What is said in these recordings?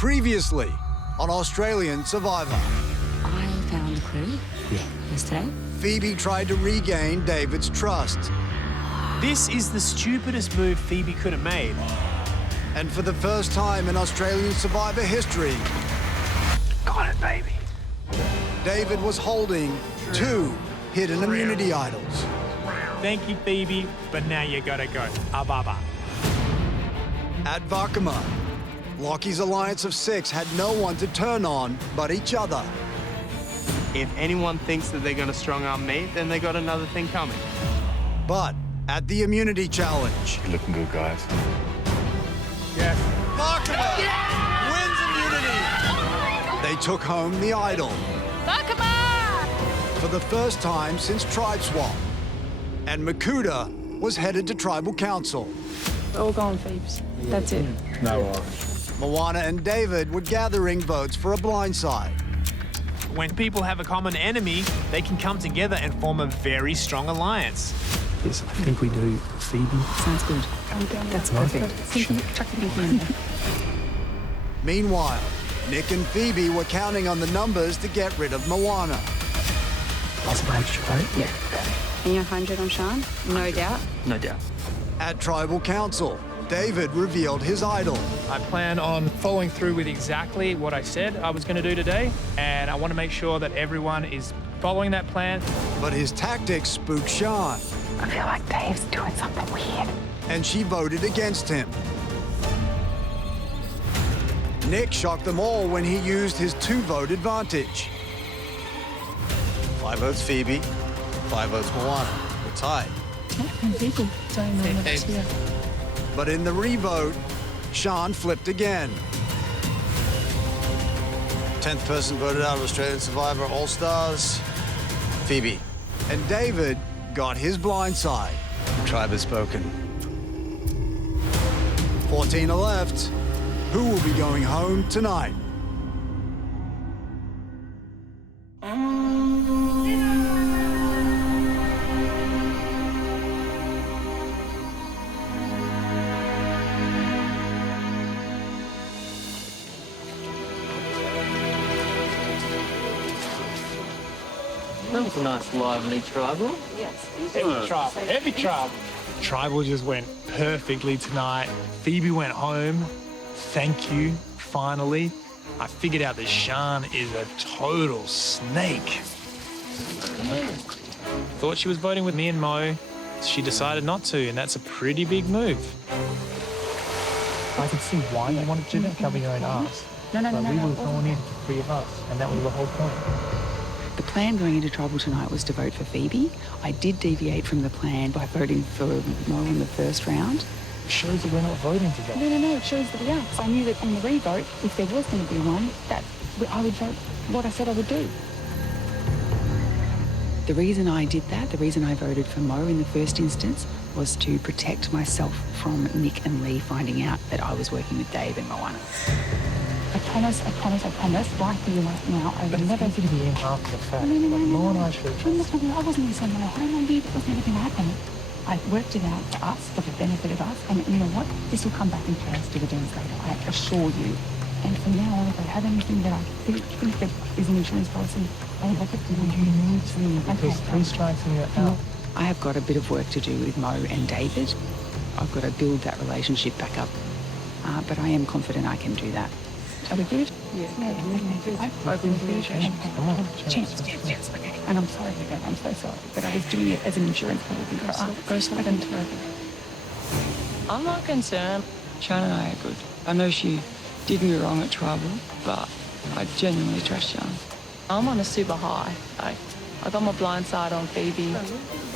Previously on Australian Survivor. I found a clue yesterday. Phoebe tried to regain David's trust. This is the stupidest move Phoebe could have made. And for the first time in Australian Survivor history, Got it, baby. David was holding 2 hidden immunity idols. Thank you, Phoebe, but now you gotta go. Ababa. At Vakama, Lockie's alliance of 6 had no one to turn on but each other. If anyone thinks that they're going to strong-arm me, then they got another thing coming. But at the immunity challenge, You're looking good, guys. Yeah. Vakama wins immunity. They took home the idol. Vakama! For the first time since Tribe Swap. And Makuta was headed to Tribal Council. We're all going Phoebes. That's it. No worries. Moana and David were gathering votes for a blindside. When people have a common enemy, they can come together and form a very strong alliance. Yes, I think we do. Phoebe. Sounds good. That's perfect. Chuck it in. Meanwhile, Nick and Phoebe were counting on the numbers to get rid of Moana. Possible extra vote? Yeah. And you're 100 on Sean? No doubt. No doubt. At Tribal Council, David revealed his idol. I plan on following through with exactly what I said I was going to do today, and I want to make sure that everyone is following that plan. But his tactics spooked Sean, I feel like Dave's doing something weird. and she voted against him. Nick shocked them all when he used his 2-vote advantage. 5 votes Phoebe, 5 votes Moana. We're tied. And people don't know what's here. But in the revote, Sean flipped again. 10th person voted out of Australian Survivor All-Stars, Phoebe. And David got his blind side. Tribe has spoken. 14 are left. Who will be going home tonight? That was a nice lively tribal. Heavy tribal. Tribal just went perfectly tonight. Phoebe went home. Thank you, finally. I figured out that Sean is a total snake. Thought she was voting with me and Mo. She decided not to, and that's a pretty big move. I can see why you wanted to do that, cover your own ass. No. We were going in for 3 of us, and that was the whole point. The plan going into Tribal tonight was to vote for Phoebe. I did deviate from the plan by voting for Mo in the first round. It shows that we're not voting together. No. It shows that we are. So I knew that on the revote, if there was going to be one, that I would vote what I said I would do. The reason I did that, the reason I voted for Mo in the first instance, was to protect myself from Nick and Lee finding out that I was working with Dave and Moana. I promise, right here, right now, I would never... It's easy to be in after the fact. No. Mo and I should have I wasn't going to send my home. I knew that was never going to happen. I worked it out for us, for the benefit of us, and you know what? This will come back and pay us dividends later, I assure you. And from now on, if I have anything that I think that is an insurance policy, I would like it to be to, because 3 strikes and you're out. I have got a bit of work to do with Mo and David. I've got to build that relationship back up. But I am confident I can do that. Are we good? Yeah. I've opened the registration. Come on. Chance. Okay. And I'm sorry again. I'm so sorry. But I was doing it as an insurance policy for us. Go slide into it. I'm not concerned. Sean and I are good. I know she did me wrong at Tribal, but I genuinely trust Sean. I'm on a super high. I got my blind side on Phoebe,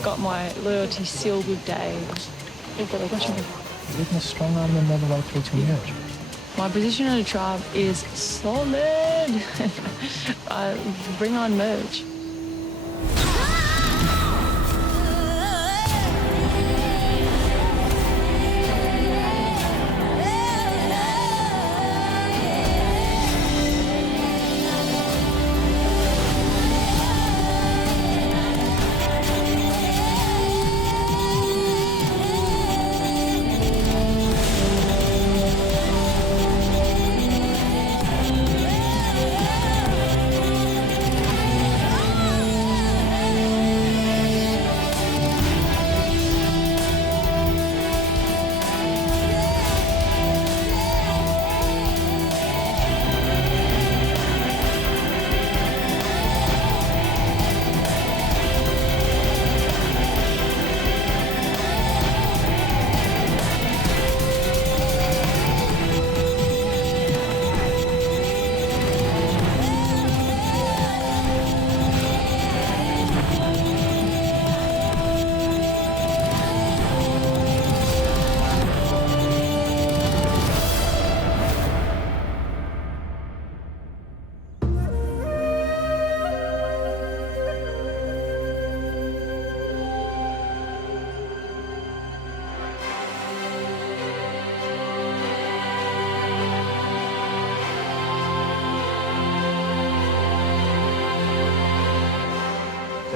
got my loyalty sealed with Dave. Living a strong arm and never way through to merge. My position in the tribe is solid. Bring on merge.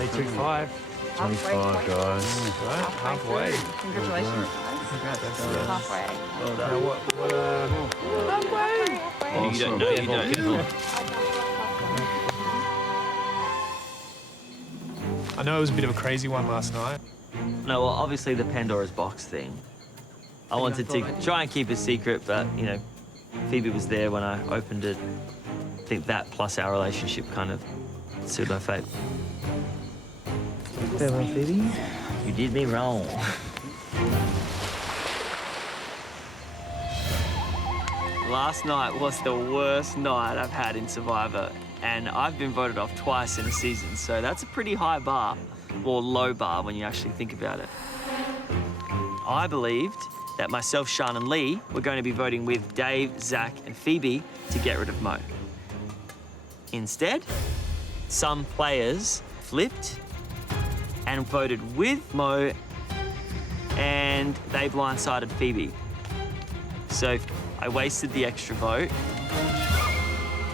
22.5. 25, guys. Right, halfway. Congratulations, guys. Halfway. Now what You don't know, you don't. I know it was a bit of a crazy one last night. No, well, obviously the Pandora's box thing. I wanted to try and keep a secret, but, you know, Phoebe was there when I opened it. I think that plus our relationship kind of sealed my fate. Farewell, Phoebe. You did me wrong. Last night was the worst night I've had in Survivor, and I've been voted off twice in a season, so that's a pretty high bar, or low bar when you actually think about it. I believed that myself, Sean and Lee were going to be voting with Dave, Zach and Phoebe to get rid of Mo. Instead, some players flipped and voted with Mo, and they blindsided Phoebe. So I wasted the extra vote.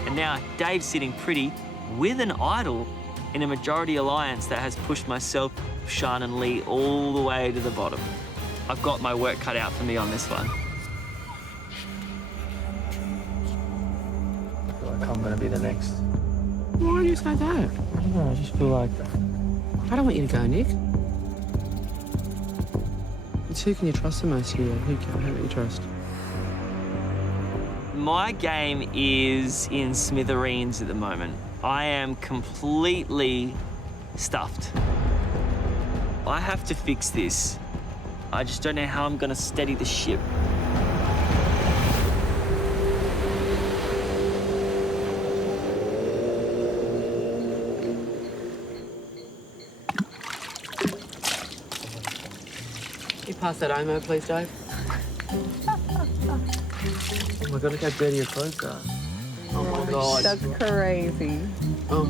And now Dave's sitting pretty with an idol in a majority alliance that has pushed myself, Sean and Lee all the way to the bottom. I've got my work cut out for me on this one. I feel like I'm going to be the next. Why do you say that? I don't know, I just feel like... I don't want you to go, Nick. It's who can you trust the most here? Who can you trust? My game is in smithereens at the moment. I am completely stuffed. I have to fix this. I just don't know how I'm gonna steady the ship. Can you pass that Omo, please, Dave? Oh my God, look how dirty your clothes are. Oh my God. That's crazy. Oh,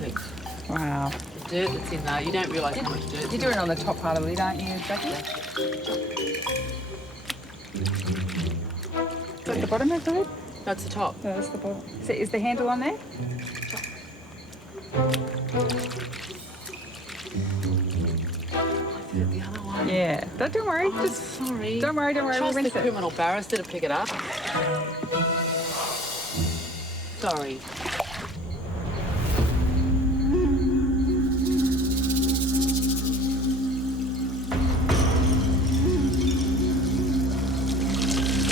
thanks. Wow. The dirt that's in there, you don't realise how much dirt. You're doing it on the top part of it, aren't you, Jackie? Is that the bottom of the lid? That's the top. No, that's the bottom. Is the handle on there? The other one. Yeah. Don't worry. Oh, sorry. Don't worry. We'll Trust rinse the it. criminal barrister to pick it up. Sorry.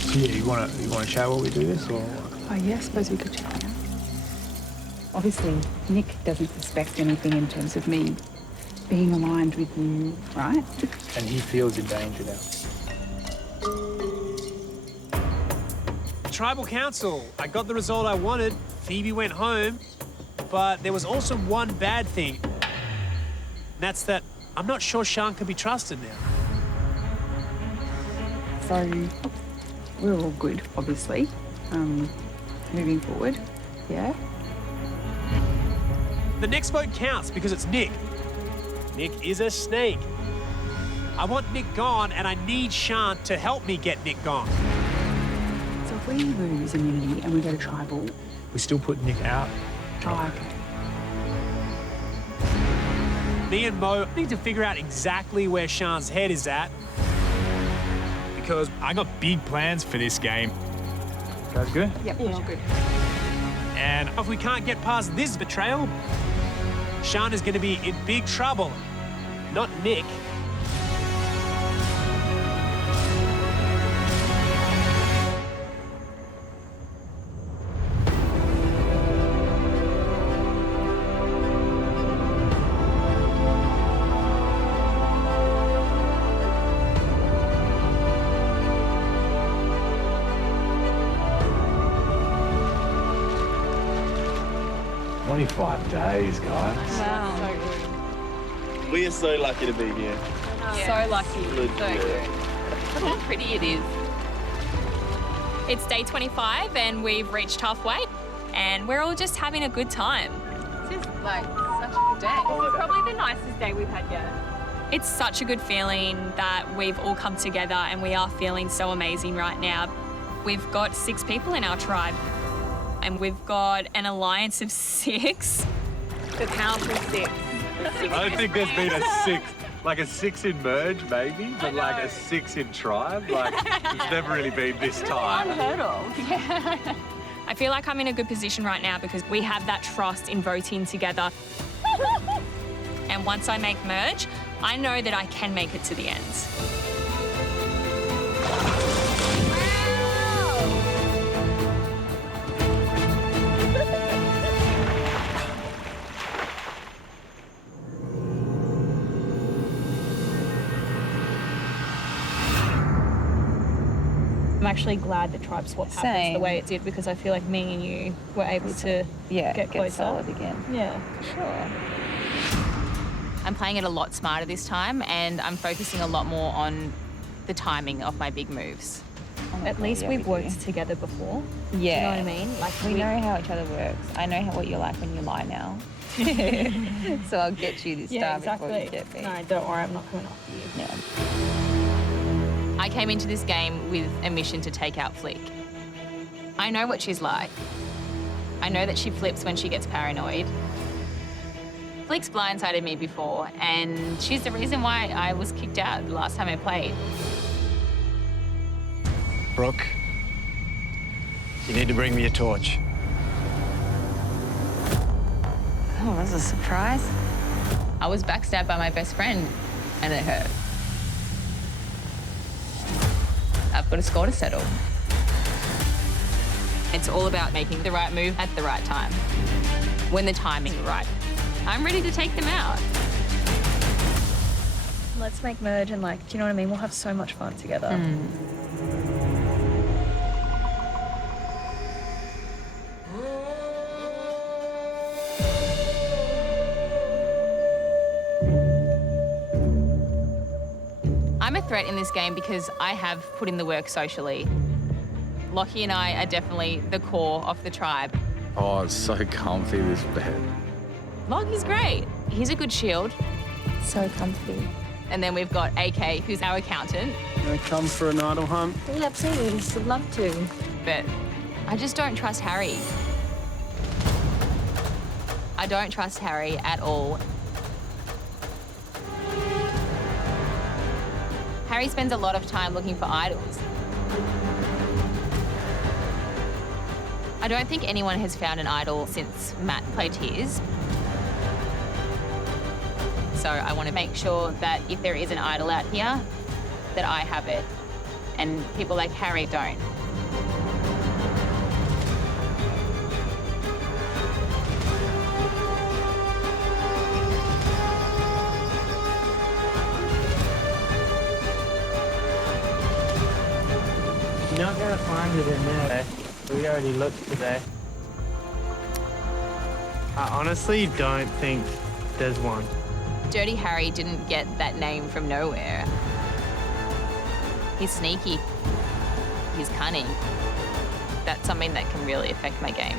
So yeah, you want to show while we do this, or? Oh, yeah, I suppose we could check it out. Obviously, Nick doesn't suspect anything in terms of me being aligned with you, right? And he feels in danger now. Tribal Council, I got the result I wanted. Phoebe went home, but there was also one bad thing. And that's that I'm not sure Sean can be trusted now. So we're all good, obviously, moving forward, yeah? The next vote counts because it's Nick. Nick is a snake. I want Nick gone, and I need Sean to help me get Nick gone. So if we lose immunity and we go to tribal, We still put Nick out. oh, okay. Me and Mo need to figure out exactly where Sean's head is at, because I got big plans for this game. Guys good? Yep, we're all good. And if we can't get past this betrayal, Sean is going to be in big trouble. Not Nick. Days, guys. Wow. We are so lucky to be here. So lucky. So good. Look how pretty it is. It's day 25 and we've reached halfway and we're all just having a good time. This is like such a good day. This is probably the nicest day we've had yet. It's such a good feeling that we've all come together and we are feeling so amazing right now. We've got 6 people in our tribe and we've got an alliance of 6. The powerful 6. I don't think there's been a 6, like a 6 in merge maybe, but like a 6 in tribe. Like, it's never really been this time. Unheard of. Yeah. I feel like I'm in a good position right now because we have that trust in voting together. And once I make merge, I know that I can make it to the end. I'm actually glad the tribe swap happens the way it did because I feel like me and you were able to get closer. Solid again. Yeah, for sure. I'm playing it a lot smarter this time and I'm focusing a lot more on the timing of my big moves. At least we've worked together before. Yeah. Do you know what I mean? Like we know how each other works. I know what you're like when you lie now. So I'll get you this time before you get me. No, don't worry, I'm not coming after you. Yeah. I came into this game with a mission to take out Flick. I know what she's like. I know that she flips when she gets paranoid. Flick's blindsided me before, and she's the reason why I was kicked out the last time I played. Brooke, you need to bring me a torch. Oh, that's a surprise. I was backstabbed by my best friend, and it hurt. I've got a score to settle. It's all about making the right move at the right time, when the timing's right. I'm ready to take them out. Let's make merge and, like, do you know what I mean? We'll have so much fun together. I'm a threat in this game because I have put in the work socially. Lockie and I are definitely the core of the tribe. Oh, it's so comfy, this bed. Lockie's great. He's a good shield. So comfy. And then we've got AK, who's our accountant. Gonna come for an idol hunt? Yeah, absolutely. I'd love to. But I just don't trust Harry. I don't trust Harry at all. Harry spends a lot of time looking for idols. I don't think anyone has found an idol since Matt played his. So I want to make sure that if there is an idol out here, that I have it, and people like Harry don't. You're not gonna find it in there. We already looked today. I honestly don't think there's one. Dirty Harry didn't get that name from nowhere. He's sneaky. He's cunning. That's something that can really affect my game.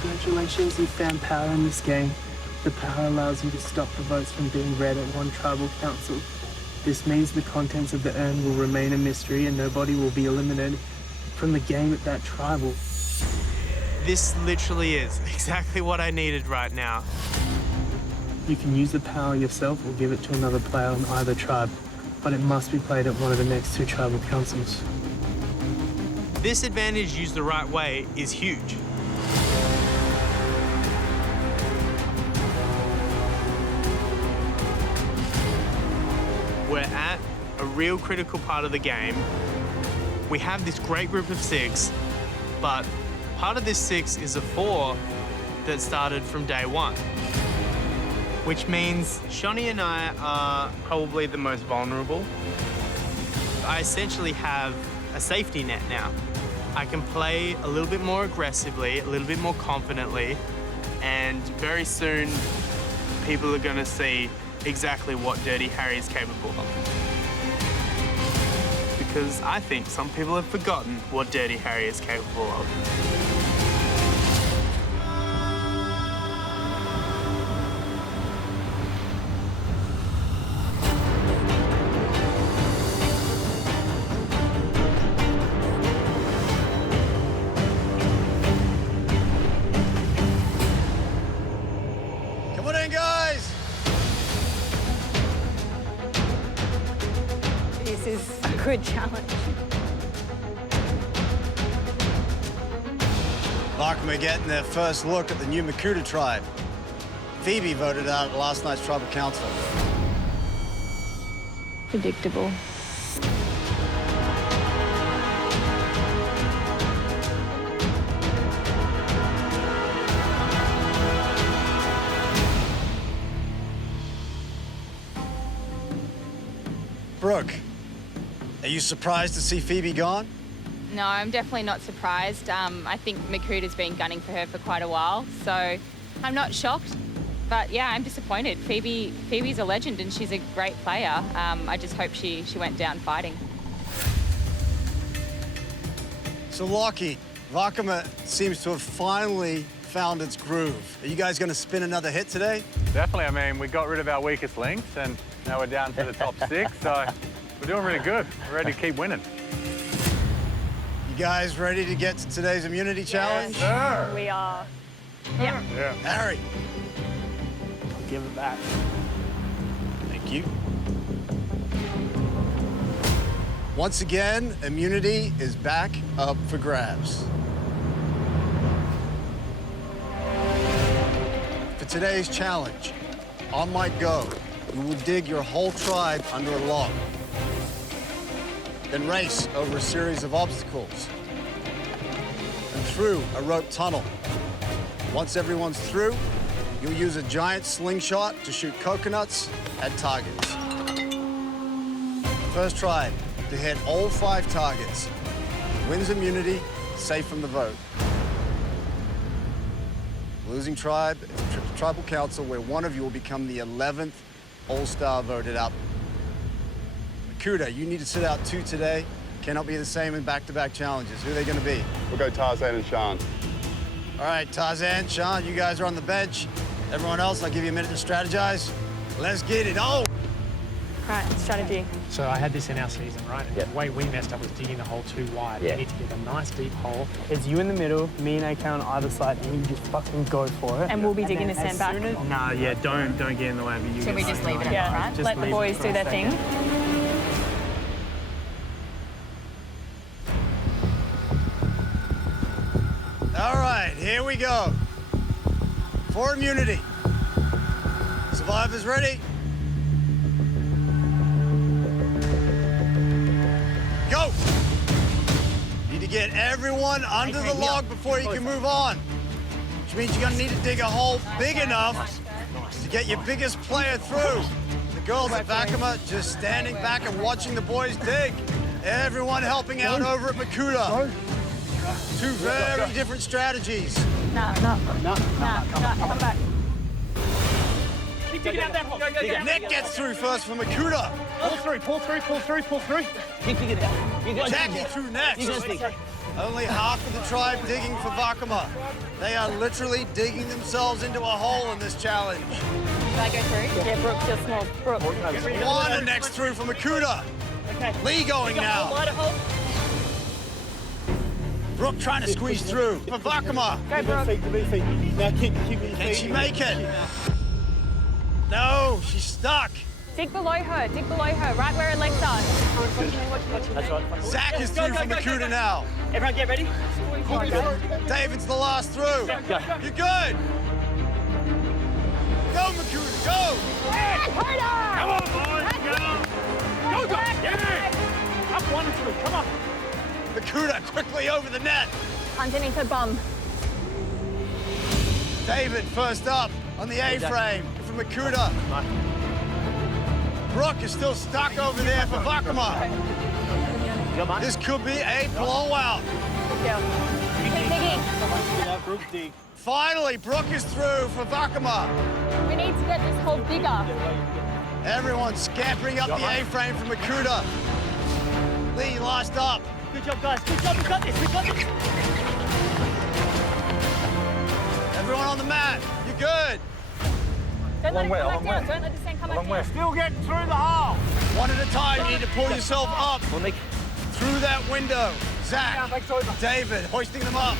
Congratulations, you found power in this game. The power allows you to stop the votes from being read at one tribal council. This means the contents of the urn will remain a mystery and nobody will be eliminated from the game at that tribal. This literally is exactly what I needed right now. You can use the power yourself or give it to another player on either tribe, but it must be played at one of the next two tribal councils. This advantage used the right way is huge. We're at a real critical part of the game. We have this great group of 6, but part of this 6 is a 4 that started from day 1. Which means Shani and I are probably the most vulnerable. I essentially have a safety net now. I can play a little bit more aggressively, a little bit more confidently, and very soon people are going to see exactly what Dirty Harry is capable of. Because I think some people have forgotten what Dirty Harry is capable of. Come on in, guys! This is a good challenge. Vakama getting their first look at the new Makuta tribe. Phoebe voted out at last night's tribal council. Predictable. Brooke, are you surprised to see Phoebe gone? No, I'm definitely not surprised. I think Makuta's been gunning for her for quite a while, so I'm not shocked. But yeah, I'm disappointed. Phoebe's a legend and she's a great player. I just hope she went down fighting. So, Lockie, Vakama seems to have finally found its groove. Are you guys going to spin another hit today? Definitely. I mean, we got rid of our weakest links, and now we're down to the top 6, so we're doing really good. We're ready to keep winning. You guys ready to get to today's immunity challenge? Sure. We are. Yeah. Harry. Give it back. Thank you. Once again, immunity is back up for grabs. For today's challenge, on my go, you will dig your whole tribe under a log. Then race over a series of obstacles and through a rope tunnel. Once everyone's through, you'll use a giant slingshot to shoot coconuts at targets. First tribe to hit all 5 targets wins immunity, safe from the vote. Losing tribe, it's a trip to tribal council where one of you will become the 11th All-Star voted up. Makuta, you need to sit out 2 today. Cannot be the same in back-to-back challenges. Who are they going to be? We'll go Tarzan and Sean. All right, Tarzan, Sean, you guys are on the bench. Everyone else, I'll give you a minute to strategize. Let's get it on. Right, strategy. So I had this in our season, right? And the way we messed up was digging the hole too wide. You need to get a nice deep hole. It's you in the middle, me and AK on either side, and you just fucking go for it. And we'll be digging the sand back. Nah, yeah, don't get in the way of you. Should we just leave it at front? Let the boys do their thing. All right, here we go. For immunity. Survivors ready? Go! Need to get everyone under the log before you can move on. Which means you're gonna need to dig a hole big enough to get your biggest player through. The girls at Vakama just standing back and watching the boys dig. Everyone helping out over at Makuta. 2 very different strategies. Nah, come back. Keep digging out that hole. Nick gets through first for Makuta. Pull through. Keep digging it out. Jackie through next. Only half of the tribe digging for Vakama. They are literally digging themselves into a hole in this challenge. Should I go through? Yeah, Brooke, just small. Brooke. One and next through for Makuta. Okay. Lee going now. Brooke trying to squeeze through for Vakama. Go, Brooke. Now keep Can she make it? No, she's stuck. Dig below her, right where her legs are. That's right. Zach is through for Makuta now. Everyone get ready. David's the last through. You're good. Go, Makuta, go. Come on, boys, go. Go. Yeah. Up 1 and 2, come on. Makuta quickly over the net. Underneath her bum. David first up on the A-frame for Makuta. Brooke is still stuck over there for Vakama. This could be a blowout. kill. Keep digging. Finally, Brooke is through for Vakama. We need to get this hole bigger. Everyone's scampering up the A-frame from Makuta. Lee last up. Good job, guys. Good job. We got this. We got this. Everyone on the mat. You're good. Don't let it come back down. Don't let the sand come back down. Still getting through the hole. One at a time, you need to pull yourself up. Through that window. Zach, David, hoisting them up.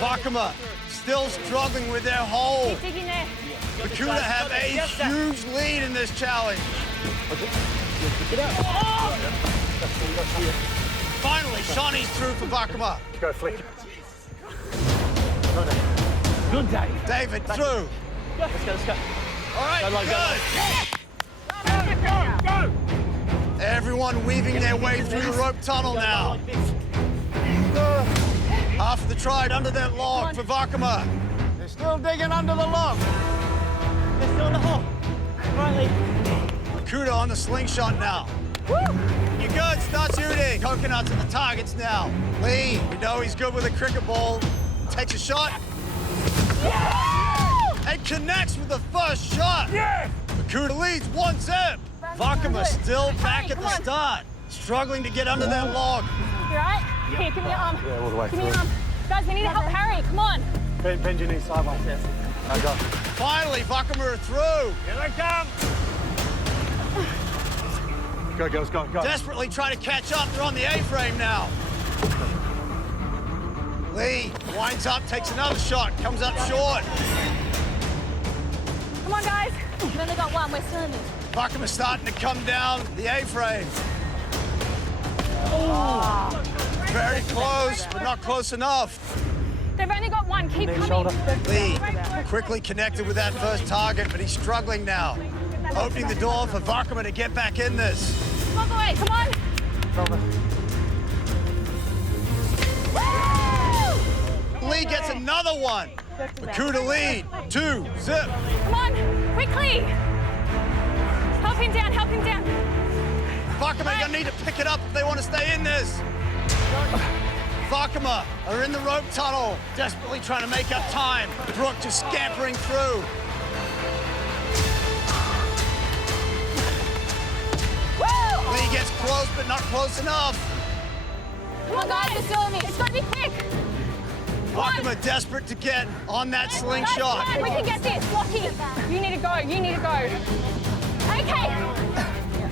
Vakama still struggling with their hole. Keep digging there. Makuta have a huge lead in this challenge. Finally, Shawnee's through for Vakama. Go, Flick. Good, Dave. David through. Let's go. All right, Go. Everyone weaving their way through the rope tunnel now. Half of the tribe under that log for Vakama. They're still digging under the log. They're still in the hole. Right, Lee. Makuta on the slingshot now. Woo! You good? Start shooting. Coconuts at the targets now. Lee, we know he's good with a cricket ball. Takes a shot. Yeah! And connects with the first shot. Yes! Makuta leads 1-0. Vakama still back at the start. Struggling to get under that log. You right? Here, give me your arm. Yeah, all the way Give me your arm. Guys, we need to help Harry. Come on. Bend your knees sideways. Yes. I got it. Finally, Vakama are through. Here they come. Go, girls, go. Desperately trying to catch up. They're on the A-frame now. Lee winds up, takes another shot, comes up short. Come on, guys. We've only got one. We're still in this. Vakama starting to come down the A-frame. Very close, but not close enough. They've only got one. Keep coming. Lee quickly connected with that first target, but he's struggling now. Opening the door for Vakama to get back in this. Come on, boy. Come on. Woo! Lee gets another one. Makuta lead. 2 zip. Come on. Quickly. Help him down. Help him down. Vakama gonna need to pick it up if they want to stay in this. Vakama are in the rope tunnel, desperately trying to make up time. Brooke just scampering through. Woo! Lee gets close, but not close enough. Come on, guys. We're still in this. It's got to be quick. Vakama desperate to get on that slingshot. We can get this. Lockie, you need to go. You need to go. Okay.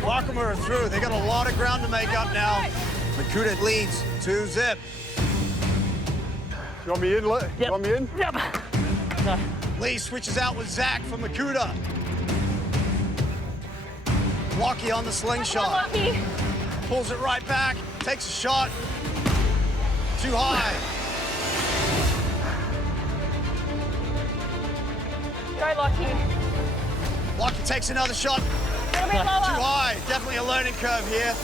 Vakama are through. They got a lot of ground to make up now. Makuta leads 2 zip. You want me in, Lee? You want me in? Yep. No. Lee switches out with Zach for Makuta. Lockie on the slingshot. Lockie. Pulls it right back, takes a shot. Too high. Go, Lockie. Lockie takes another shot. A little bit lower. Too high. Definitely a learning curve here.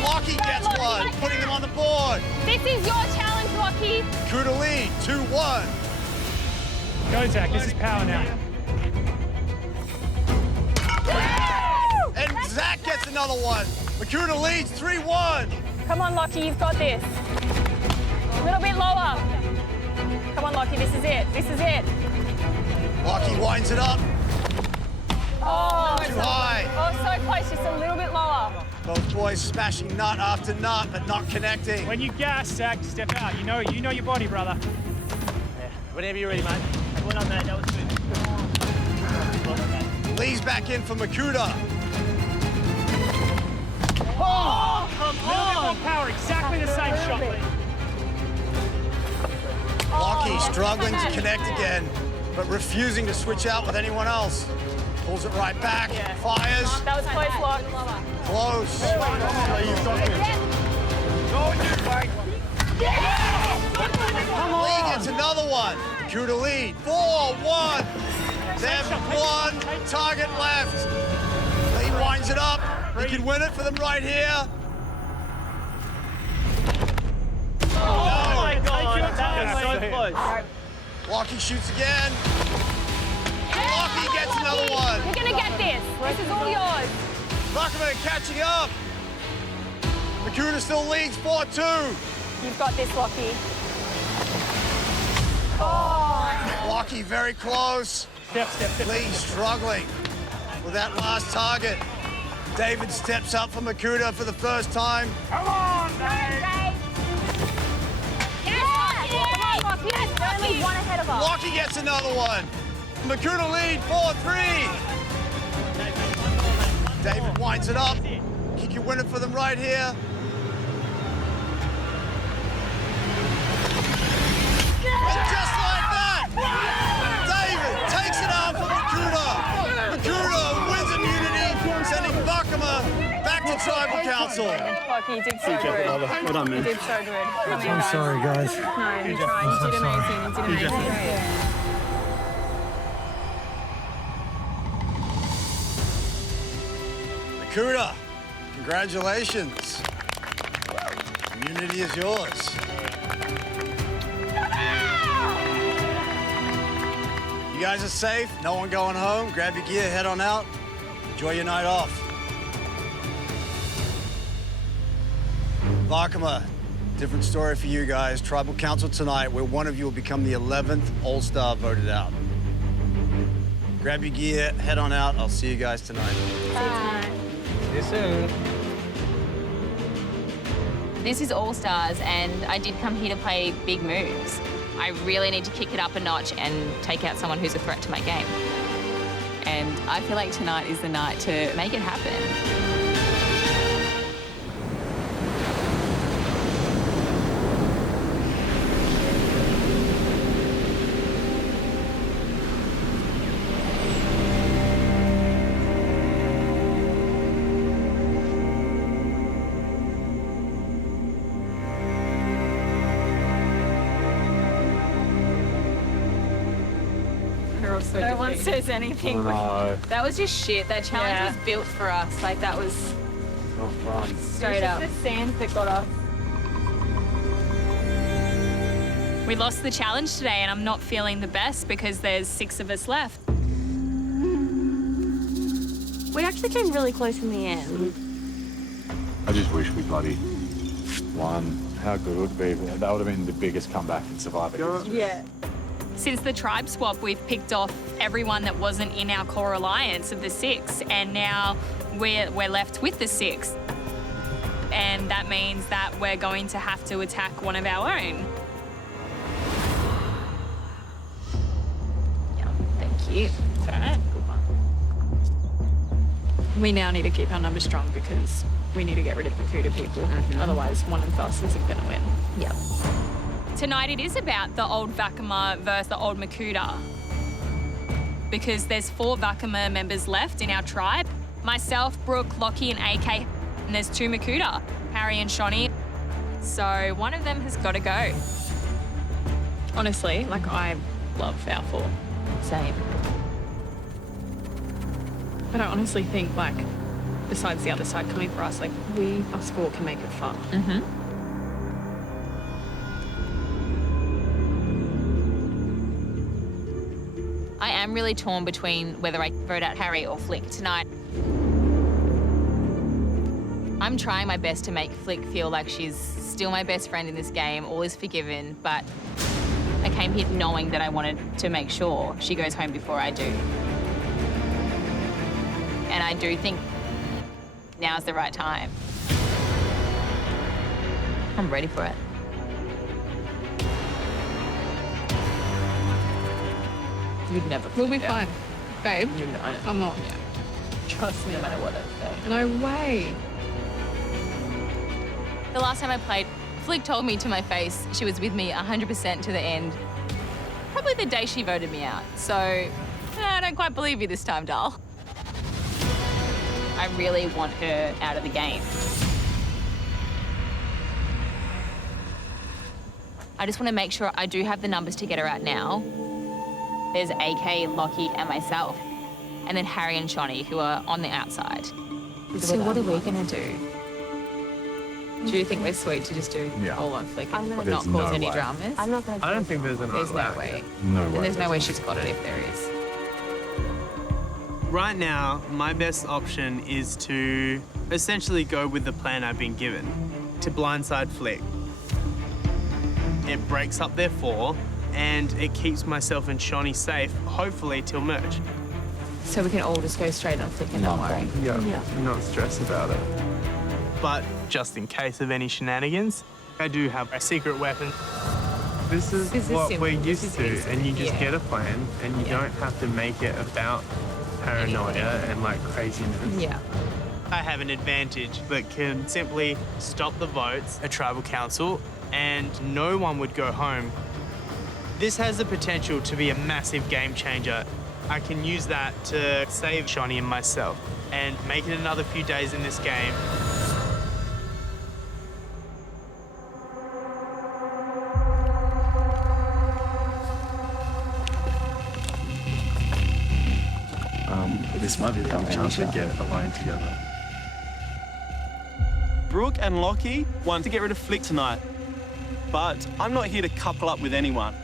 Lockie gets one, putting them on the board. This is your challenge, Lockie. Makuta lead, 2-1. Go, Zach. This is power now. And Zach gets another one. Makuta leads 3-1. Come on, Lockie, you've got this. A little bit lower. Come on, Lockie, this is it. This is it. Lockie winds it up. Oh, Too high. Oh, so close, just a little bit lower. Both boys smashing nut after nut, but not connecting. When you gas, Zach, step out. You know your body, brother. Yeah. Whenever you're ready, mate. Well done, mate. That was good. Lee's back in for Makuta. Oh! Come on! A little bit more power. Exactly the same shot, Lee. Lockie struggling to connect again, but refusing to switch out with anyone else. Pulls it right back, fires. That was close, Lock. Close. Lee gets another one. Makuta lead, 4-1. They have one target left. Lee winds it up. He can win it for them right here. Oh my God, that was so close. Lockie shoots again. Lockie gets another one. You're gonna get this. This is all yours. Vakama catching up. Makuta still leads 4-2. You've got this, Lockie. Lockie very close. Lee struggling with that last target. David steps up for Makuta for the first time. Come on, Dave! Yes, Lockie! Come on, Lockie! Yes, only one ahead of us. Lockie gets another one. Makuta lead 4-3. David winds it up. Kick your winner for them right here. And just like that, David takes it out for Makuta. Makuta wins immunity, sending Vakama back to Tribal Council. Lockie, you did so good. Well done, man. You did so good. I'm sorry, guys. No, you tried. You did amazing. You did amazing. Makuta, congratulations. Immunity is yours. You guys are safe, no one going home. Grab your gear, head on out. Enjoy your night off. Vakama, different story for you guys. Tribal Council tonight, where one of you will become the 11th All-Star voted out. Grab your gear, head on out. I'll see you guys tonight. Bye. See you soon. This is All Stars, and I did come here to play big moves. I really need to kick it up a notch and take out someone who's a threat to my game. And I feel like tonight is the night to make it happen. No one says anything. No. That was just shit. That challenge was built for us. Like, that was Not fun. straight up. The sand that got us. We lost the challenge today, and I'm not feeling the best because there's 6 of us left. We actually came really close in the end. I just wish we bloody won. How good would it be? That would have been the biggest comeback in Survivor history. Yeah. Since the tribe swap, we've picked off everyone that wasn't in our core alliance of the 6, and now we're left with the 6. And that means that we're going to have to attack one of our own. Yeah, thank you. It's all right. Good one. We now need to keep our numbers strong because we need to get rid of the Makuta people. Otherwise, one of us isn't going to win. Yep. Tonight it is about the old Vakama versus the old Makuta. Because there's 4 Vakama members left in our tribe. Myself, Brooke, Lockie and AK. And there's 2 Makuta, Harry and Shonny. So one of them has got to go. Honestly, like, I love our 4. Same. But I honestly think, like, besides the other side coming for us, like, us 4 can make it fun. Mm-hmm. I am really torn between whether I vote out Harry or Flick tonight. I'm trying my best to make Flick feel like she's still my best friend in this game, all is forgiven, but I came here knowing that I wanted to make sure she goes home before I do. And I do think now's the right time. I'm ready for it. You'd never. We'll be fine. Babe, You know. I'm not. Trust me, no matter what I say. No way. The last time I played, Flick told me to my face she was with me 100% to the end. Probably the day she voted me out. So, I don't quite believe you this time, doll. I really want her out of the game. I just want to make sure I do have the numbers to get her out now. There's AK, Lockie, and myself. And then Harry and Shonny, who are on the outside. So what are we going to do? Do you think we're sweet to just do all on Flick and not cause any dramas? I don't think there's an There's no way. No way. And there's no way she's got it if there is. Right now, my best option is to essentially go with the plan I've been given, to blindside Flick. It breaks up their 4, and it keeps myself and Shawnee safe, hopefully till merge. So we can all just go straight on Flick and not worry. Yeah, not stress about it. But just in case of any shenanigans, I do have a secret weapon. This is what we're used to, and you just Yeah. get a plan, and you don't have to make it about paranoia and like craziness. Yeah. I have an advantage that can simply stop the votes at Tribal Council and no one would go home. This has the potential to be a massive game changer. I can use that to save Shawnee and myself and make it another few days in this game. This might be the only chance we get alone together. Brooke and Lockie want to get rid of Flick tonight, but I'm not here to couple up with anyone.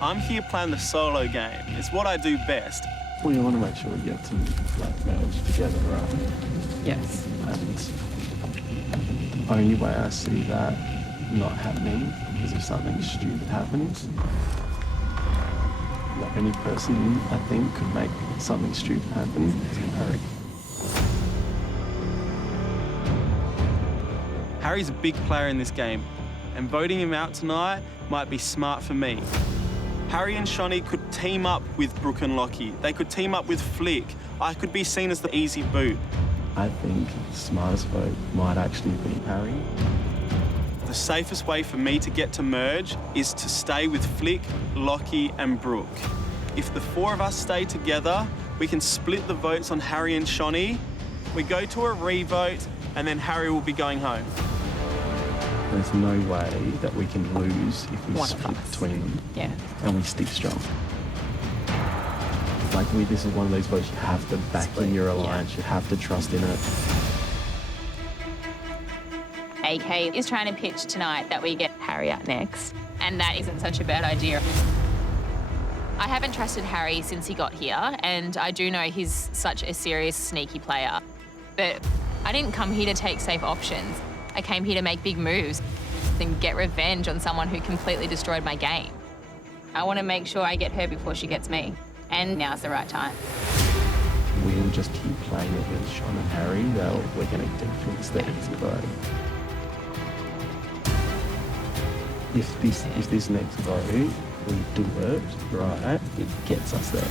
I'm here playing the solo game. It's what I do best. Well, you want to make sure we get to merge together, right? Yes. And the only way I see that not happening is if something stupid happens. The only person I think could make something stupid happen is Harry. Harry's a big player in this game, and voting him out tonight might be smart for me. Harry and Shawnee could team up with Brooke and Lockie. They could team up with Flick. I could be seen as the easy boot. I think the smartest vote might actually be Harry. The safest way for me to get to merge is to stay with Flick, Lockie and Brooke. If the 4 of us stay together, we can split the votes on Harry and Shawnee. We go to a re-vote and then Harry will be going home. There's no way that we can lose if we One of split us. between them. Yeah. And we stick strong. Like, this is one of those votes you have to back in your alliance, you have to trust in it. AK is trying to pitch tonight that we get Harry out next, and that isn't such a bad idea. I haven't trusted Harry since he got here, and I do know he's such a serious, sneaky player. But I didn't come here to take safe options. I came here to make big moves and get revenge on someone who completely destroyed my game. I want to make sure I get her before she gets me, and now's the right time. We'll just keep playing it with Sean and Harry, we're going to fix the easy vote. If this next vote, we do it right, it gets us there.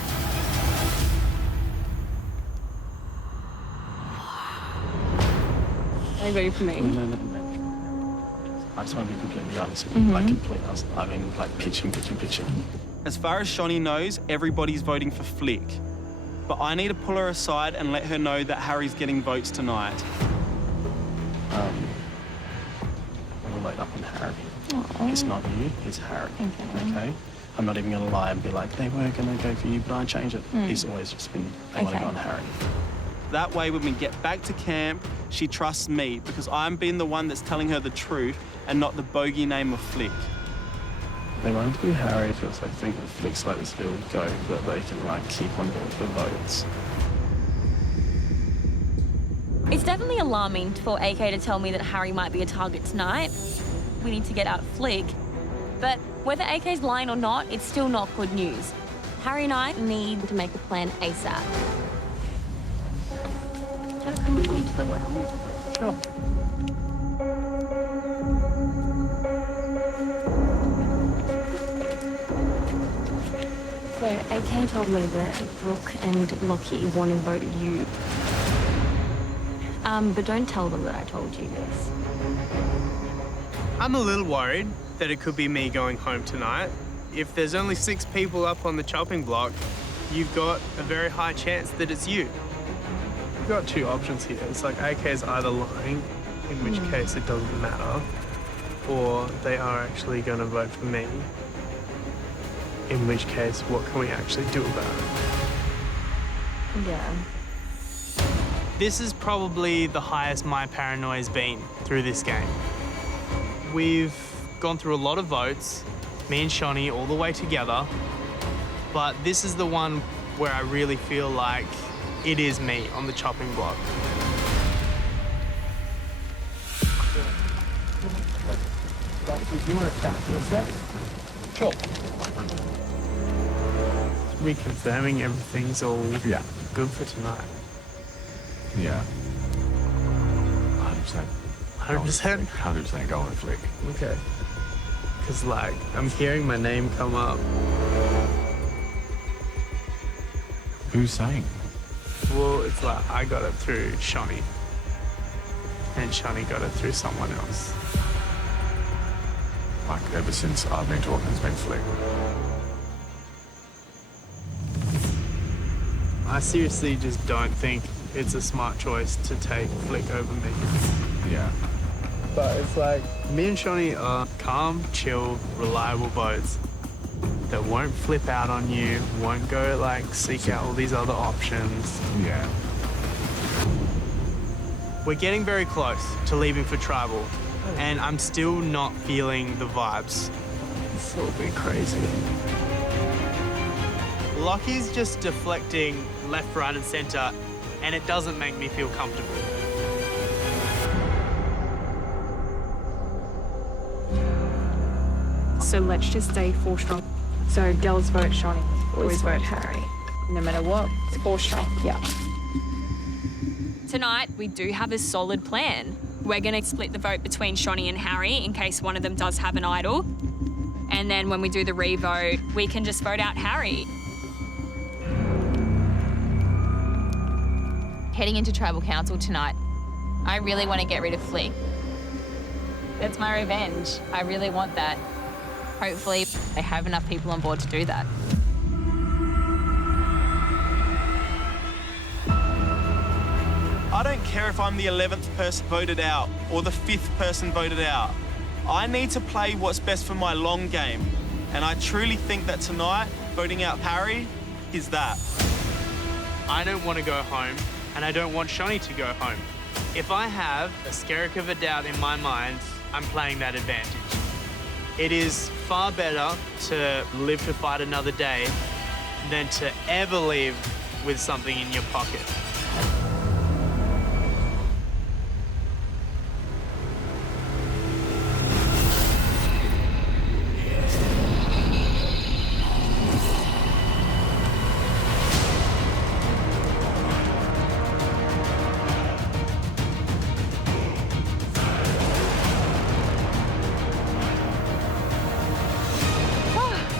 Are you ready for me? No. I just want to be completely honest with you, like complete honest. I mean, like pitching. As far as Shawnee knows, everybody's voting for Flick. But I need to pull her aside and let her know that Harry's getting votes tonight. We'll load up on Harry. It's not you, it's Harry. Okay? I'm not even going to lie and be like, they were going to go for you, but I changed it. It's always just been, they want to go on Harry. That way, when we get back to camp, she trusts me because I'm being the one that's telling her the truth and not the bogey name of Flick. They won't do Harry if it's, I think, the Flick's let this bill go, that they can, like, keep on board the votes. It's definitely alarming for AK to tell me that Harry might be a target tonight. We need to get out Flick. But whether AK's lying or not, it's still not good news. Harry and I need to make a plan ASAP. Can I come with me to the well? Sure. So AK told me that Brooke and Lockie want to vote you. But don't tell them that I told you this. I'm a little worried that it could be me going home tonight. If there's only 6 people up on the chopping block, you've got a very high chance that it's you. We've got 2 options here. It's like AK's either lying, in which case it doesn't matter, or they are actually going to vote for me, in which case what can we actually do about it? Yeah. This is probably the highest my paranoia's been through this game. We've gone through a lot of votes, me and Shani all the way together, but this is the one where I really feel like it is me on the chopping block. You want to start for a sec? Sure. Reconfirming everything's all good for tonight. Yeah. 100%. 100%? 100% go on Flick. Okay. Because, like, I'm hearing my name come up. Who's saying? Well, it's like I got it through Shani. And Shani got it through someone else. Like, ever since I've been talking, it's been Flick. I seriously just don't think it's a smart choice to take Flick over me. Yeah. But it's like, me and Shani are calm, chill, reliable votes that won't flip out on you, won't go, like, seek out all these other options. Yeah. We're getting very close to leaving for tribal, and I'm still not feeling the vibes. It's all a bit crazy. Lockie's just deflecting left, right, and center, and it doesn't make me feel comfortable. So let's just stay 4 strong. So girls vote Shani, boys vote Harry. No matter what, it's 4 strong. Yeah. Tonight, we do have a solid plan. We're going to split the vote between Shani and Harry in case one of them does have an idol. And then when we do the re-vote, we can just vote out Harry. Heading into Tribal Council tonight, I really want to get rid of Flick. That's my revenge. I really want that. Hopefully, they have enough people on board to do that. I don't care if I'm the 11th person voted out or the 5th person voted out. I need to play what's best for my long game. And I truly think that tonight, voting out Harry is that. I don't want to go home, and I don't want Shani to go home. If I have a skerrick of a doubt in my mind, I'm playing that advantage. It is far better to live to fight another day than to ever leave with something in your pocket.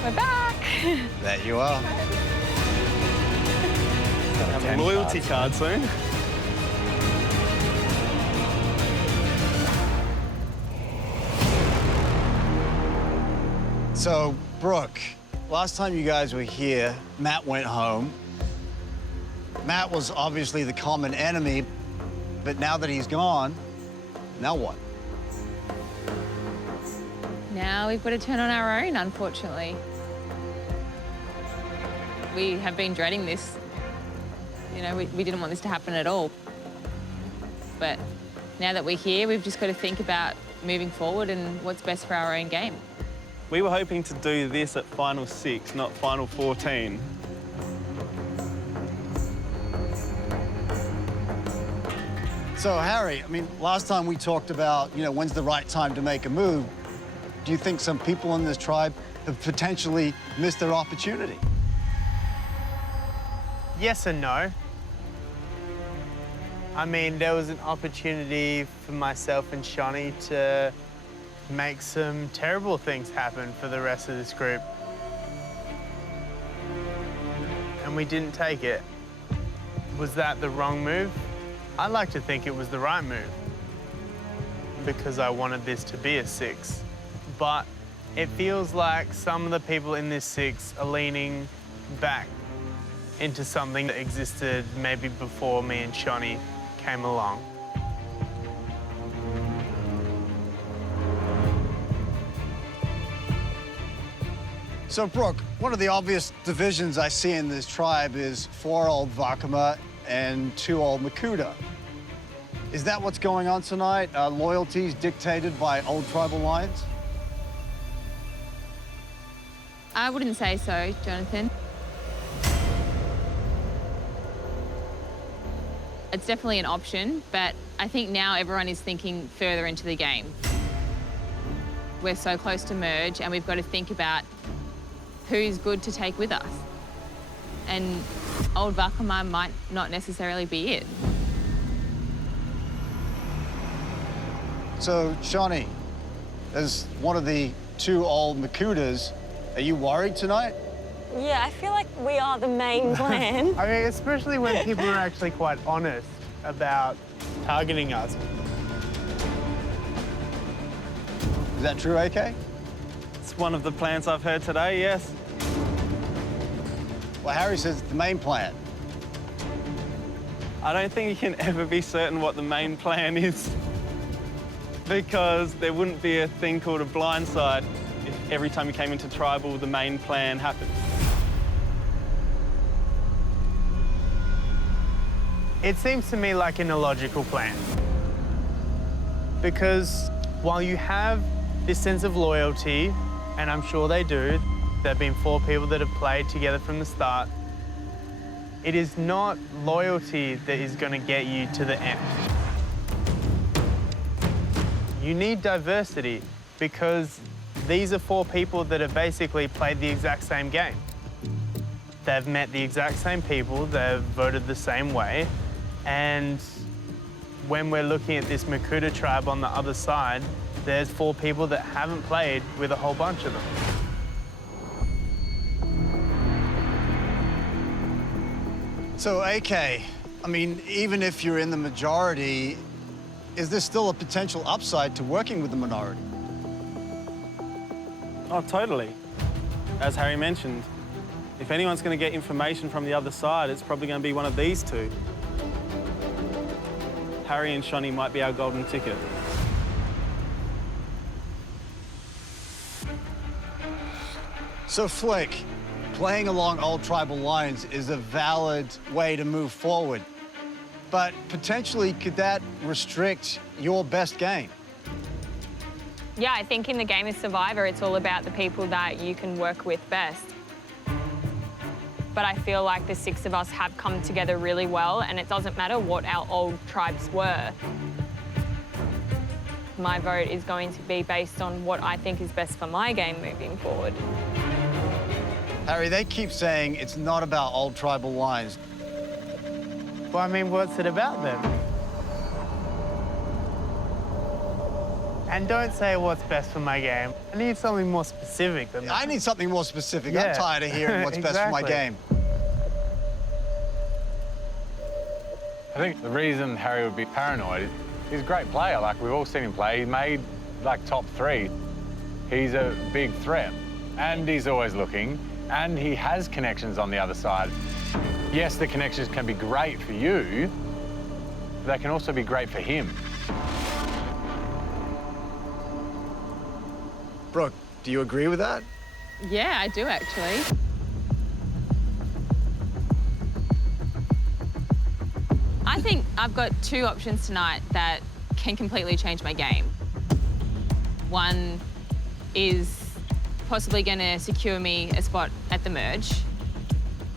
We're back. There you are. Have a loyalty card soon. So, Brooke, last time you guys were here, Matt went home. Matt was obviously the common enemy, but now that he's gone, now what? Now we've got to turn on our own, unfortunately. We have been dreading this. You know, we didn't want this to happen at all. But now that we're here, we've just got to think about moving forward and what's best for our own game. We were hoping to do this at Final 6, not Final 14. So, Harry, I mean, last time we talked about, when's the right time to make a move. Do you think some people in this tribe have potentially missed their opportunity? Yes and no. I mean, there was an opportunity for myself and Shani to make some terrible things happen for the rest of this group. And we didn't take it. Was that the wrong move? I like to think it was the right move because I wanted this to be a 6. But it feels like some of the people in this 6 are leaning back into something that existed maybe before me and Shani came along. So, Brooke, one of the obvious divisions I see in this tribe is 4 old Vakama and 2 old Makuta. Is that what's going on tonight? Loyalties dictated by old tribal lines? I wouldn't say so, Jonathan. It's definitely an option, but I think now everyone is thinking further into the game. We're so close to merge, and we've got to think about who's good to take with us. And old Vakama might not necessarily be it. So, Shawnee, as one of the two old Makutas, are you worried tonight? Yeah, I feel like we are the main plan. I mean, especially when people are actually quite honest about targeting us. Is that true, AK? It's one of the plans I've heard today, yes. Well, Harry says it's the main plan. I don't think you can ever be certain what the main plan is, because there wouldn't be a thing called a blindside if every time you came into tribal, the main plan happened. It seems to me like an illogical plan. Because while you have this sense of loyalty, and I'm sure they do, there have been 4 people that have played together from the start, it is not loyalty that is going to get you to the end. You need diversity, because these are 4 people that have basically played the exact same game. They've met the exact same people, they've voted the same way, and when we're looking at this Makuta tribe on the other side, there's 4 people that haven't played with a whole bunch of them. So, AK, I mean, even if you're in the majority, is there still a potential upside to working with the minority? Oh, totally. As Harry mentioned, if anyone's going to get information from the other side, it's probably going to be one of these 2. Harry and Shawnee might be our golden ticket. So, Flick, playing along old tribal lines is a valid way to move forward. But potentially, could that restrict your best game? Yeah, I think in the game of Survivor, it's all about the people that you can work with best. But I feel like the 6 of us have come together really well, and it doesn't matter what our old tribes were. My vote is going to be based on what I think is best for my game moving forward. Harry, they keep saying it's not about old tribal lines. Well, I mean, what's it about then? And don't say what's best for my game. I need something more specific than that. I need something more specific. Yeah. I'm tired of hearing what's best for my game. I think the reason Harry would be paranoid is he's a great player. Like, we've all seen him play. He made, like, top 3. He's a big threat. And he's always looking. And he has connections on the other side. Yes, the connections can be great for you, but they can also be great for him. Brooke, do you agree with that? Yeah, I do actually. I think I've got 2 options tonight that can completely change my game. One is possibly going to secure me a spot at the merge,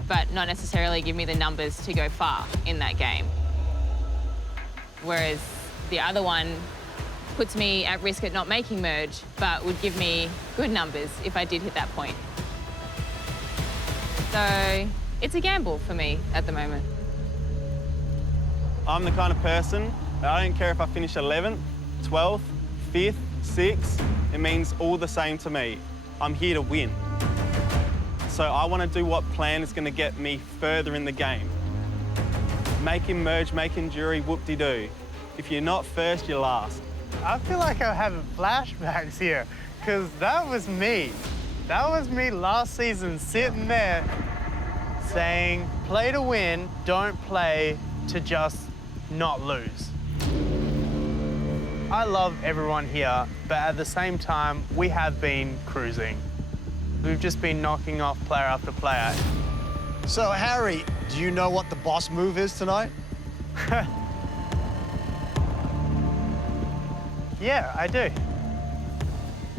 but not necessarily give me the numbers to go far in that game. Whereas the other one puts me at risk at not making merge, but would give me good numbers if I did hit that point. So it's a gamble for me at the moment. I'm the kind of person that I don't care if I finish 11th, 12th, 5th, 6th, it means all the same to me. I'm here to win. So I want to do what plan is going to get me further in the game. Making merge, making jury, whoop-de-doo. If you're not first, you're last. I feel like I'm having flashbacks here, because that was me. That was me last season sitting there saying, play to win, don't play to just not lose. I love everyone here, but at the same time, we have been cruising. We've just been knocking off player after player. So, Harry, do you know what the boss move is tonight? Yeah, I do.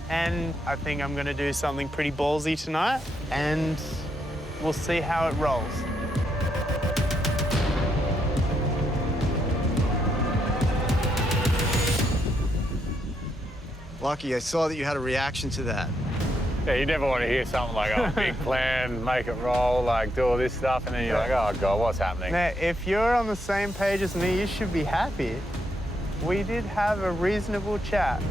And I think I'm gonna do something pretty ballsy tonight, and we'll see how it rolls. Lucky, I saw that you had a reaction to that. Yeah, you never want to hear something like, oh, big plan, make it roll, like, do all this stuff, and then you're like, oh, God, what's happening? Now, if you're on the same page as me, you should be happy. We did have a reasonable chat.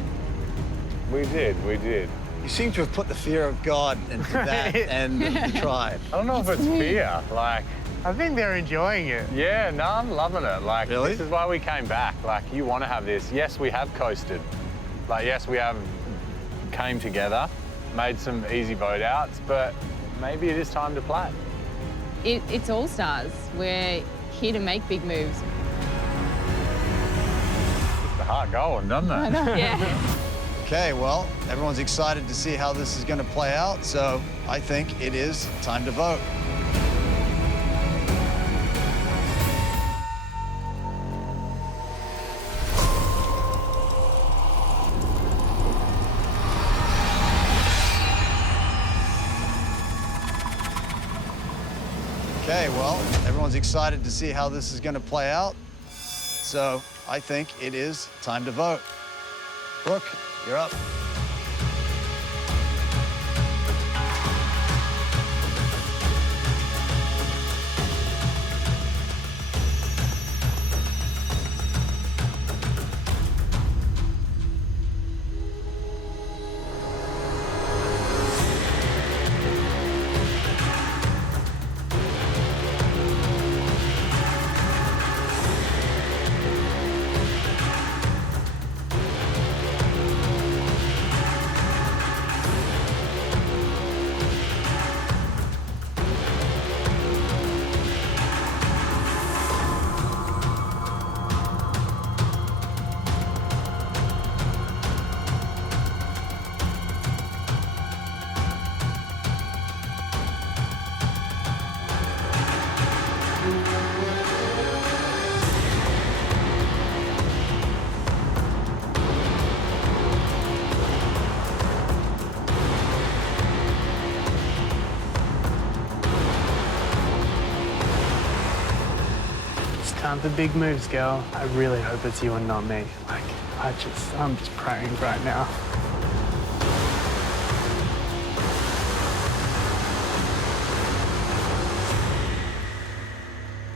We did, we did. You seem to have put the fear of God into that and the tribe. I don't know if it's fear, like... I think they're enjoying it. Yeah, no, I'm loving it. Like, really? This is why we came back. Like, you want to have this. Yes, we have coasted. Like, yes, we have came together, made some easy vote outs, but maybe it is time to play. It's all stars. We're here to make big moves. It's the heart going, doesn't it? I know. Yeah. Okay, well, everyone's excited to see how this is going to play out, so I think it is time to vote. Okay, well, everyone's excited to see how this is going to play out, so I think it is time to vote. Brooke, you're up. Time for big moves, girl. I really hope it's you and not me. Like, I'm just praying right now.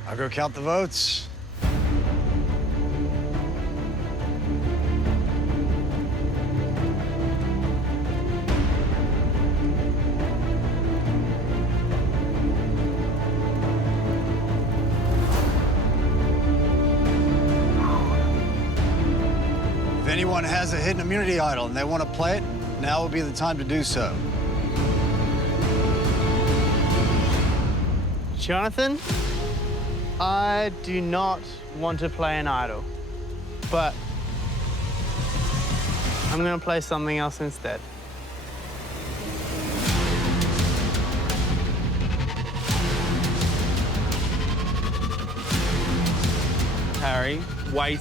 I'll go count the votes. If anyone has a hidden immunity idol and they want to play it, now would be the time to do so. Jonathan, I do not want to play an idol, but I'm going to play something else instead. Harry, wait.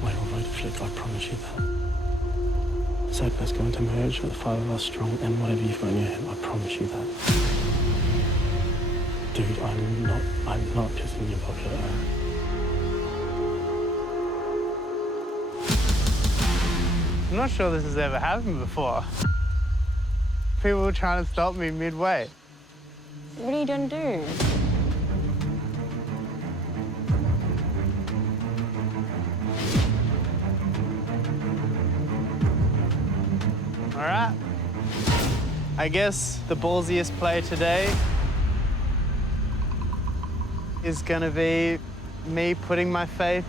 Wait, we'll vote Flick, I promise you that. Saber's going to merge with the five of us strong, and whatever you've got in your head, I promise you that. Dude, I'm not pissing your pocket. I'm not sure this has ever happened before. People were trying to stop me midway. What are you going to do? All right. I guess the ballsiest play today is going to be me putting my faith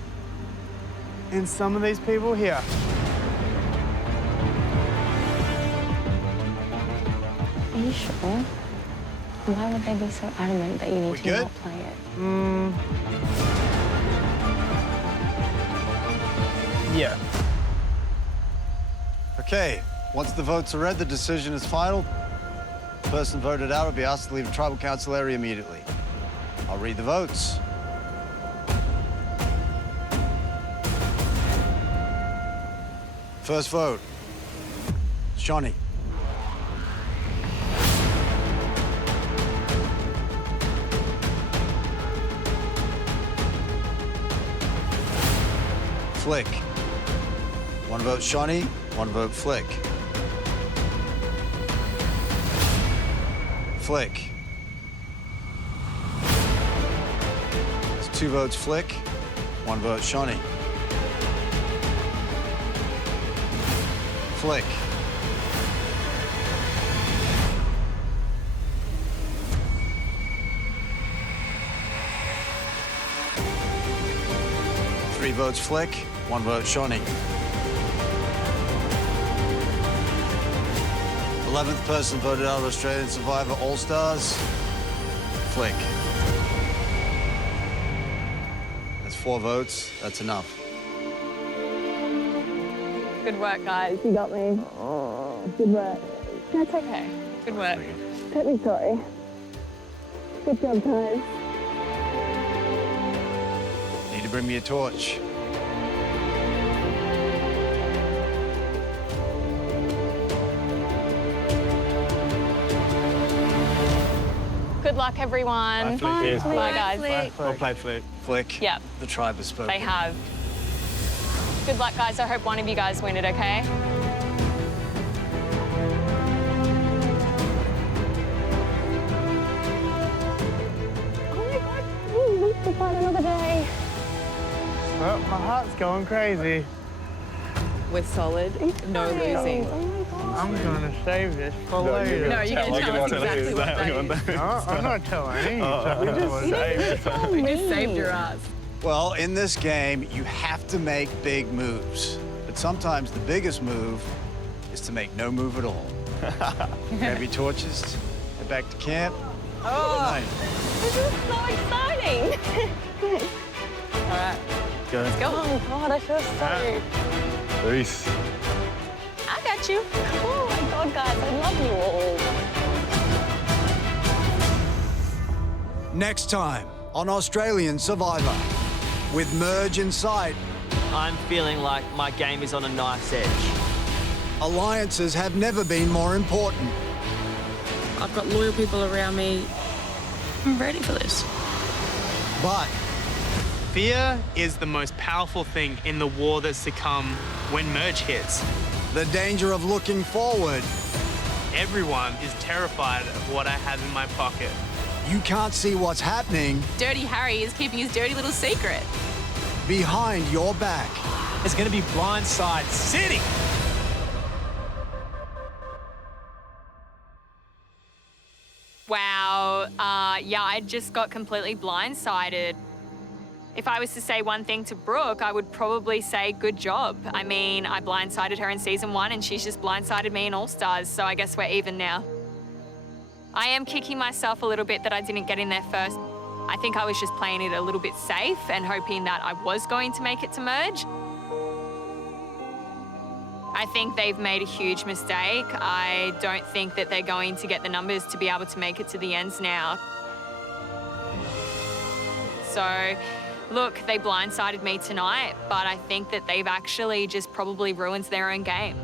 in some of these people here. Are you sure? Why would they be so adamant that you need to not play it? Yeah. Okay, once the votes are read, the decision is final. The person voted out will be asked to leave the tribal council area immediately. I'll read the votes. First vote. Shawnee. Flick. One vote Shawnee, one vote Flick. Flick. That's 2 votes Flick, 1 vote Shawnee. Flick. Three votes Flick, 1 vote Shawnee. 11th person voted out of Australian Survivor All-Stars. Flick. That's 4 votes. That's enough. Good work, guys. You got me. Good work. That's okay. Good work. Don't be sorry. Good job, guys. Need to bring me a torch. Good luck, everyone. Bye, Flick. Bye, guys. Well played, Flick. Flick. Yep. The tribe has spoken. They have. Good luck, guys. I hope one of you guys win it, okay? Oh my God, to fight another day. Well, my heart's going crazy. We're solid, no losing. I'm gonna save this for later. No, you're gonna tell us exactly what that is. No, I'm not telling you. We just saved your ass. Well, in this game, you have to make big moves. But sometimes the biggest move is to make no move at all. Grab your torches, head back to camp. Oh, this is so exciting. All right. Go. Let's go. Oh, God, I feel so... Peace. I got you. Oh, my God, guys, I love you all. Next time on Australian Survivor, with Merge in sight, I'm feeling like my game is on a knife's edge. alliances have never been more important. I've got loyal people around me. I'm ready for this. But fear is the most powerful thing in the war that's to come when Merge hits. the danger of looking forward. Everyone is terrified of what I have in my pocket. You can't see what's happening Dirty Harry is keeping his dirty little secret. behind your back. It's going to be Blindside City. Wow. Yeah, I just got completely blindsided. If I was to say one thing to Brooke, I would probably say good job. I mean, I blindsided her in season 1 and she's just blindsided me in All Stars, so I guess we're even now. I am kicking myself a little bit that I didn't get in there first. I think I was just playing it a little bit safe and hoping that I was going to make it to Merge. I think they've made a huge mistake. I don't think that they're going to get the numbers to be able to make it to the ends now. So, look, they blindsided me tonight, but I think that they've actually just probably ruined their own game.